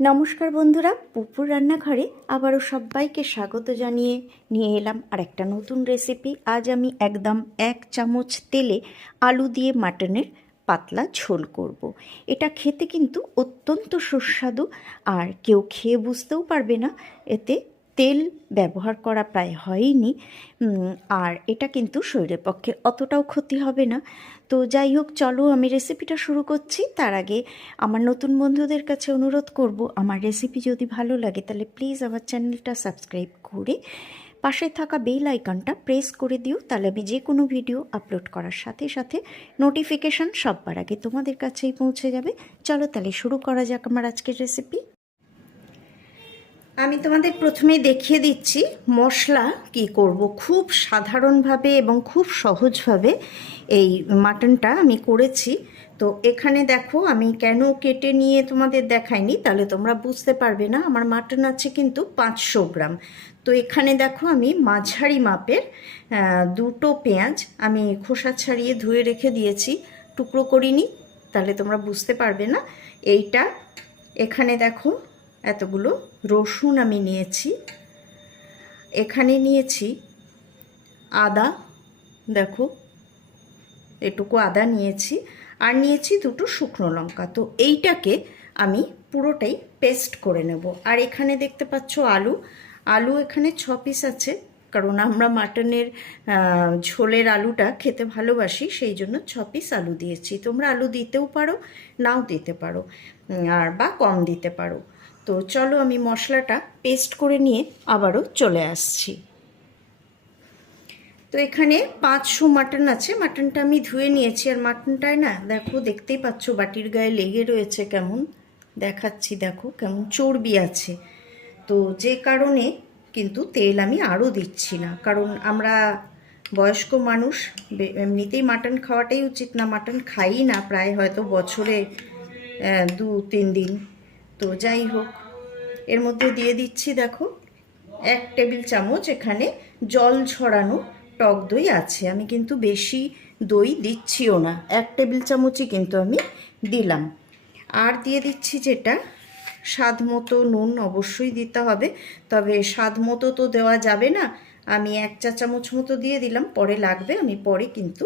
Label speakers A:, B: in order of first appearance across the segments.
A: নমস্কার বন্ধুরা, পুপুর রান্নাঘরে আবারও সবাইকে স্বাগত জানিয়ে নিয়ে এলাম আর একটা নতুন রেসিপি আজ আমি একদম এক চামচ তেলে আলু দিয়ে মাটনের পাতলা ঝোল করব। এটা খেতে কিন্তু অত্যন্ত সুস্বাদু, আর কেউ খেয়ে বুঝতেও পারবে না, এতে তেল ব্যবহার করা প্রায় হয়নি আর এটা কিন্তু শরীরের পক্ষে অতটাও ক্ষতি হবে না। তো যাই হোক, চলো আমি রেসিপিটা শুরু করছি। তার আগে আমার নতুন বন্ধুদের কাছে অনুরোধ করব, আমার রেসিপি যদি ভালো লাগে তাহলে প্লিজ আমার চ্যানেলটা সাবস্ক্রাইব করে পাশে থাকা বেল আইকনটা প্রেস করে দিও। তাহলে আমি যে কোনো ভিডিও আপলোড করার সাথে সাথে নোটিফিকেশান সববার আগে তোমাদের কাছেই পৌঁছে যাবে। চলো তাহলে শুরু করা যাক আমার আজকের রেসিপি আমি তোমাদের প্রথমে দেখিয়ে দিচ্ছি মশলা কি করব। খুব সাধারণভাবে এবং খুব সহজভাবে এই মাটনটা আমি করেছি। তো এখানে দেখো, আমি কেন কেটে নিয়ে তোমাদের দেখাইনি, তাহলে তোমরা বুঝতে পারবে না। আমার মাটন আছে কিন্তু পাঁচশো গ্রাম। তো এখানে দেখো, আমি মাঝারি মাপের দুটো পেঁয়াজ আমি খোসা ছাড়িয়ে ধুয়ে রেখে দিয়েছি। টুকরো করিনি, তাহলে তোমরা বুঝতে পারবে না। এইটা, এখানে দেখো এতগুলো রসুন আমি নিয়েছি। এখানে নিয়েছি আদা, দেখো, এটুকু আদা নিয়েছি। আর নিয়েছি দুটো শুকনো লঙ্কা। তো এইটাকে আমি পুরোটাই পেস্ট করে নেব। আর এখানে দেখতে পাচ্ছ আলু। আলু এখানে ছ পিস আছে। কারণ আমরা মাটনের ঝোলের আলুটা খেতে ভালোবাসি, সেই জন্য ছ পিস আলু দিয়েছি। তোমরা আলু দিতেও পারো, নাও দিতে পারো আর বা কম দিতে পারো। তো চলো আমি মশলাটা পেস্ট করে নিয়ে আবারও চলে আসছি। তো এখানে পাঁচশো মাটন আছে। মাটনটা আমি ধুয়ে নিয়েছি। আর মাটনটায় না, দেখো, দেখতেই পাচ্ছ, বাটির গায়ে লেগে রয়েছে কেমন। দেখাচ্ছি, দেখো, কেমন চর্বি আছে। তো যে কারণে কিন্তু তেল আমি আরও দিচ্ছি না। কারণ আমরা বয়স্ক মানুষ এমনিতেই মাটন খাওয়াটাই উচিত না। মাটন খাই না প্রায় হয়তো বছরে দু তিন দিন। তো যাই হোক, এর মধ্যে দিয়ে দিচ্ছি দেখো, এক টেবিল চামচ এখানে জল ছড়ানো টক দই আছে। আমি কিন্তু বেশি দই দিচ্ছিও না, এক টেবিল চামচই কিন্তু আমি দিলাম। আর দিয়ে দিচ্ছি যেটা, স্বাদ মতো নুন অবশ্যই দিতে হবে, তবে স্বাদ মতো তো দেওয়া যাবে না। আমি এক চা চামচ মতো দিয়ে দিলাম, পরে লাগবে, আমি পরে কিন্তু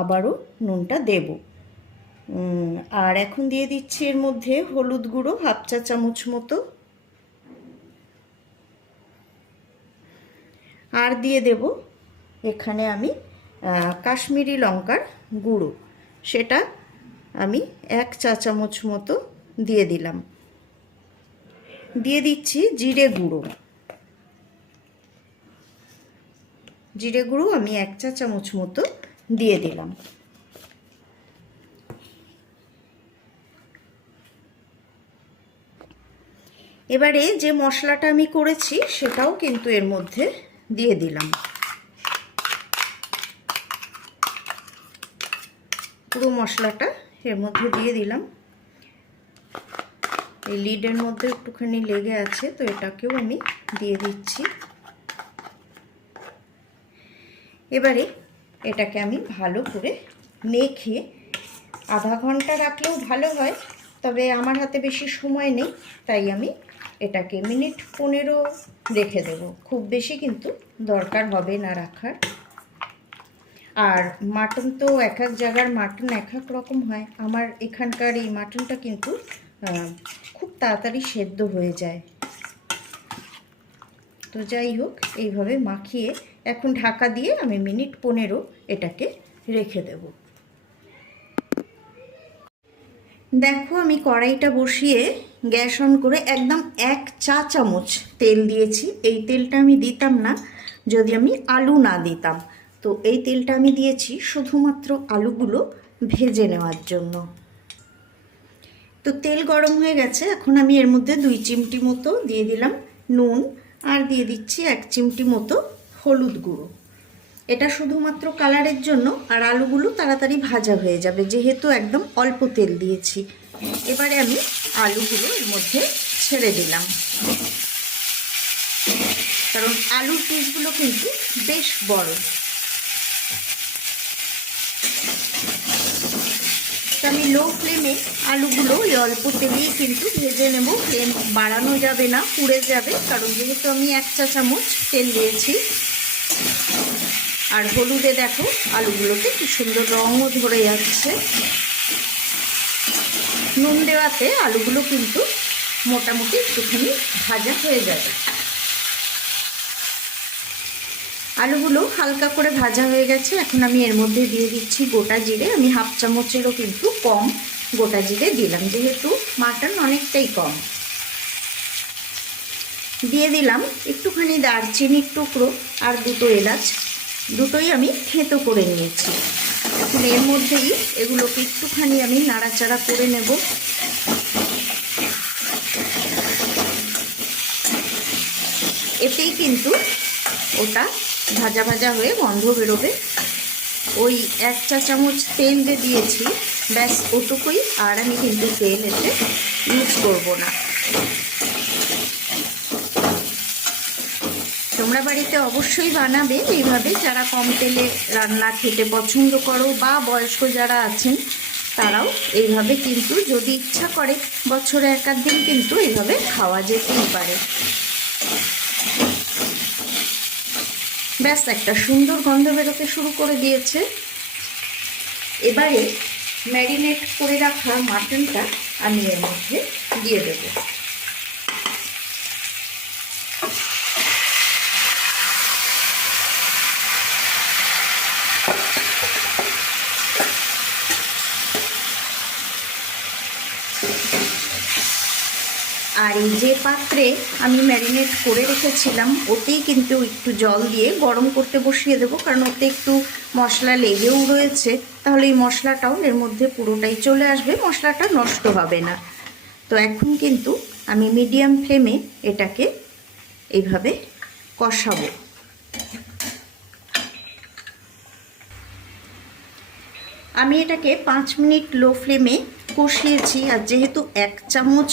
A: আবারও নুনটা দেবো। আর এখন দিয়ে দিচ্ছি এর মধ্যে হলুদ গুঁড়ো, হাফ চা চামচ মতো। আর দিয়ে দেব এখানে আমি কাশ্মীরি লঙ্কার গুঁড়ো। সেটা আমি এক চা চামচ মতো দিয়ে দিলাম। দিয়ে দিচ্ছি জিরে গুঁড়ো। জিরে গুঁড়ো আমি এক চা চামচ মতো দিয়ে দিলাম। এবারে যে মশলাটা আমি করেছি সেটাও কিন্তু এর মধ্যে দিয়ে দিলাম। পুরো মশলাটা এর মধ্যে দিয়ে দিলাম। এই লিডের মধ্যে একটুখানি লেগে আছে, তো এটাকেও আমি দিয়ে দিচ্ছি। এবারে এটাকে আমি ভালো করে মেখে আধা ঘণ্টা রাখলেও ভালো হয়, তবে আমার হাতে বেশি সময় নেই, তাই আমি এটাকে মিনিট পনেরো রেখে দেব। খুব বেশি কিন্তু দরকার হবে না রাখার। আর মাটন তো এক এক জায়গার মাটন এক এক রকম হয়। আমার এখানকার এই মাটনটা কিন্তু খুব তাড়াতাড়ি সেদ্ধ হয়ে যায়। তো যাই হোক, এইভাবে মাখিয়ে এখন ঢাকা দিয়ে আমি মিনিট পনেরো এটাকে রেখে দেব। দেখো আমি কড়াইটা বসিয়ে গ্যাস অন করে একদম এক চা চামচ তেল দিয়েছি। এই তেলটা আমি দিতাম না, যদি আমি আলু না দিতাম। তো এই তেলটা আমি দিয়েছি শুধুমাত্র আলুগুলো ভেজে নেওয়ার জন্য। তো তেল গরম হয়ে গেছে, এখন আমি এর মধ্যে দুই চিমটি মতো দিয়ে দিলাম নুন, আর দিয়ে দিচ্ছি এক চিমটি মতো হলুদ গুঁড়ো। এটা শুধুমাত্র কালারের জন্য, আর আলুগুলো তাড়াতাড়ি ভাজা হয়ে যাবে, যেহেতু একদম অল্প তেল দিয়েছি। এবারে আমি আলুগুলো এর মধ্যে ছেড়ে দিলাম। কারণ আলুর পিসগুলো কিন্তু বেশ বড়। আমি লো ফ্লেমে আলুগুলো ওই অল্প তেলেই কিন্তু ভেজে নেব। ফ্লেম বাড়ানো যাবে না, পুড়ে যাবে। কারণ যেহেতু আমি এক চা চামচ তেল দিয়েছি। আর হলুদে দেখো আলুগুলোতে কি সুন্দর রঙও ধরে যাচ্ছে। নুন দেওয়াতে আলুগুলো কিন্তু মোটামুটি একটুখানি ভাজা হয়ে যাবে। আলুগুলো হালকা করে ভাজা হয়ে গেছে, এখন আমি এর মধ্যে দিয়ে দিচ্ছি গোটা জিরে। আমি হাফ চামচেরও কিন্তু কম গোটা জিরে দিলাম, যেহেতু মাটন অনেকটাই কম। দিয়ে দিলাম একটুখানি দারচিনির টুকরো আর দুটো এলাচ। দুটোই আমি থেঁতো করে নিয়েছি। এখন এর মধ্যেই এগুলোকে একটুখানি আমি নাড়াচাড়া করে নেব। এতেই কিন্তু ওটা ভাজা ভাজা হয়ে গন্ধ বেরোবে। ওই এক চা চামচ তেল যে দিয়েছি, ব্যাস ওটুকুই, আর আমি কিন্তু তেল এতে ইউজ করব না। তোমরা বাড়িতে অবশ্যই বানাবে। এইভাবে যারা কম তেলে রান্না খেতে পছন্দ করো বা বয়স্ক যারা আছেন, তারাও এইভাবে কিন্তু যদি ইচ্ছা করে বছরে এক আধ দিন কিন্তু এইভাবে খাওয়া যেতেই পারে। ব্যাস, একটা সুন্দর গন্ধ বেরোতে শুরু করে দিয়েছে। এবারে ম্যারিনেট করে রাখা মাটনটা আমি এর মধ্যে দিয়ে দেবো। আর এই যে পাত্রে আমি ম্যারিনেট করে রেখেছিলাম, ওতেই কিন্তু একটু জল দিয়ে গরম করতে বসিয়ে দেবো, কারণ ওতে একটু মশলা লেগেও রয়েছে। তাহলে এই মশলাটাও এর মধ্যে পুরোটাই চলে আসবে, মশলাটা নষ্ট হবে না। তো এখন কিন্তু আমি মিডিয়াম ফ্লেমে এটাকে এইভাবে কষাবো। আমি এটাকে পাঁচ মিনিট লো ফ্লেমে কষিয়েছি, আর যেহেতু এক চামচ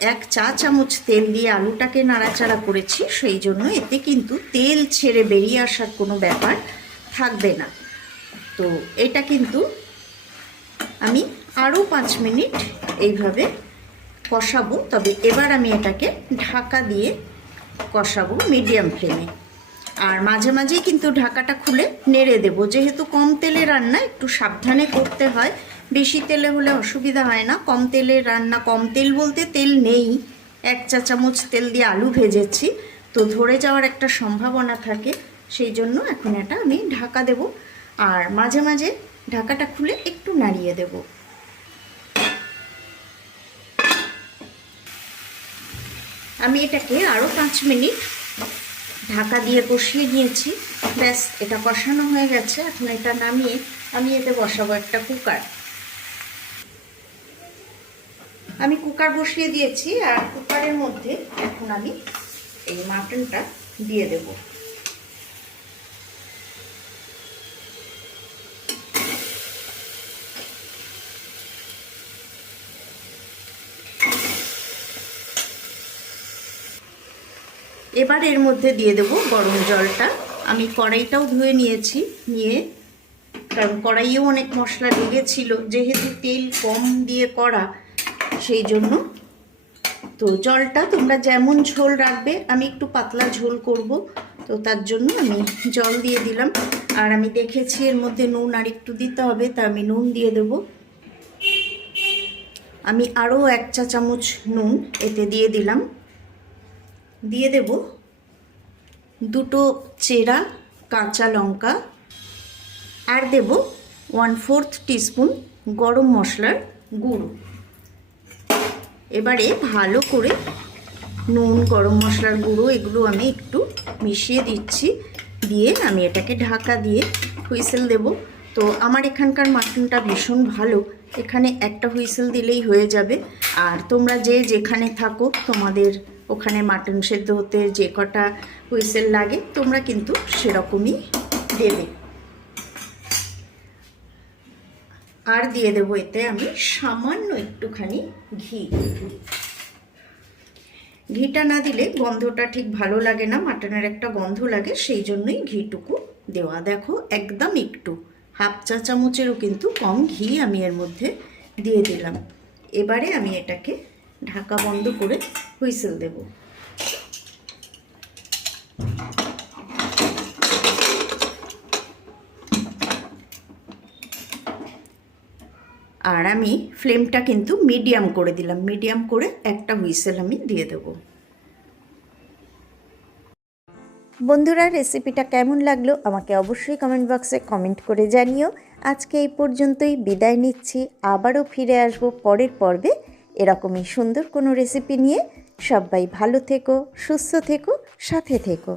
A: এক চা চামচ তেল দিয়ে আলুটাকে নাড়াচাড়া করেছি, সেই জন্য এতে কিন্তু তেল ছেড়ে বেরিয়ে আসার কোনো ব্যাপার থাকবে না। তো এটা কিন্তু আমি আরও পাঁচ মিনিট এইভাবে কষাবো, তবে এবার আমি এটাকে ঢাকা দিয়ে কষাবো মিডিয়াম ফ্লেমে। আর মাঝে মাঝেই কিন্তু ঢাকাটা খুলে নেড়ে দেবো, যেহেতু কম তেলে রান্না, একটু সাবধানে করতে হয়। বেশি তেলে হলে অসুবিধা হয় না। কম তেলে রান্না, কম তেল বলতে তেল নেই। এক চা চামচ তেল দিয়ে আলু ভেজেছি। তো ধরে যাওয়ার একটা সম্ভাবনা থাকে, সেই জন্য এখন এটা আমি ঢাকা দেব। আর মাঝে মাঝে ঢাকাটা খুলে একটু নাড়িয়ে দেব। আমি এটাকে আরও পাঁচ মিনিট ঢাকা দিয়ে কষিয়ে নিয়েছি। ব্যাস, এটা কষানো হয়ে গেছে। এখন এটা নামিয়ে আমি এতে বসাবো একটা কুকার। আমি কুকার বসিয়ে দিয়েছি আর কুকারের মধ্যে এখন আমি এই মাটনটা দিয়ে দেব। এবার এর মধ্যে দিয়ে দেব গরম জলটা। আমি কড়াইটাও ধুয়ে নিয়েছি, নিয়ে কারণ কড়াইয়েও অনেক মশলা লেগেছিল। যেহেতু তেল কম দিয়ে করা সেই জন্য। তো জলটা তোমরা যেমন ঝোল রাখবে, আমি একটু পাতলা ঝোল করব, তো তার জন্য আমি জল দিয়ে দিলাম। আর আমি দেখেছি এর মধ্যে নুন আর একটু দিতে হবে, তা আমি নুন দিয়ে দেব। আমি আরও এক চা চামচ নুন এতে দিয়ে দিলাম। দিয়ে দেব দুটো চেরা কাঁচা লঙ্কা। আর দেব ওয়ান ফোর্থ টিস্পুন গরম মশলার গুঁড়ো। এবারে ভালো করে নুন, গরম মশলার গুঁড়ো এগুলো আমি একটু মিশিয়ে দিচ্ছি। দিয়ে আমি এটাকে ঢাকা দিয়ে হুইসেল দেব। তো আমার এখানকার মাটনটা ভীষণ ভালো। এখানে একটা হুইসেল দিলেই হয়ে যাবে। আর তোমরা যে যেখানে থাকো, তোমাদের ওখানে মাটন সেদ্ধ হতে যে কটা হুইসেল লাগে, তোমরা কিন্তু সেরকমই দেবে। আর দিয়ে দেবো এতে আমি সামান্য একটুখানি ঘি। ঘিটা না দিলে গন্ধটা ঠিক ভালো লাগে না, মাটনের একটা গন্ধ লাগে, সেই জন্যই ঘিটুকু দেওয়া। দেখো, একদম একটু, হাফ চা চামচেরও কিন্তু কম ঘি আমি এর মধ্যে দিয়ে দিলাম। এবারে আমি এটাকে ঢাকা বন্ধ করে হুইসেল দেব। আর আমি ফ্লেমটা কিন্তু মিডিয়াম করে দিলাম। মিডিয়াম করে একটা হুইসেল আমি দিয়ে দেবো।
B: বন্ধুরা, রেসিপিটা কেমন লাগল আমাকে অবশ্যই কমেন্ট বক্সে কমেন্ট করে জানিও। আজকে এই পর্যন্তই বিদায় নিচ্ছি। আবারও ফিরে আসব পরের পর্বে এরকমই সুন্দর কোনো রেসিপি নিয়ে। সবাই ভালো থেকো, সুস্থ থেকো, সাথে থেকো।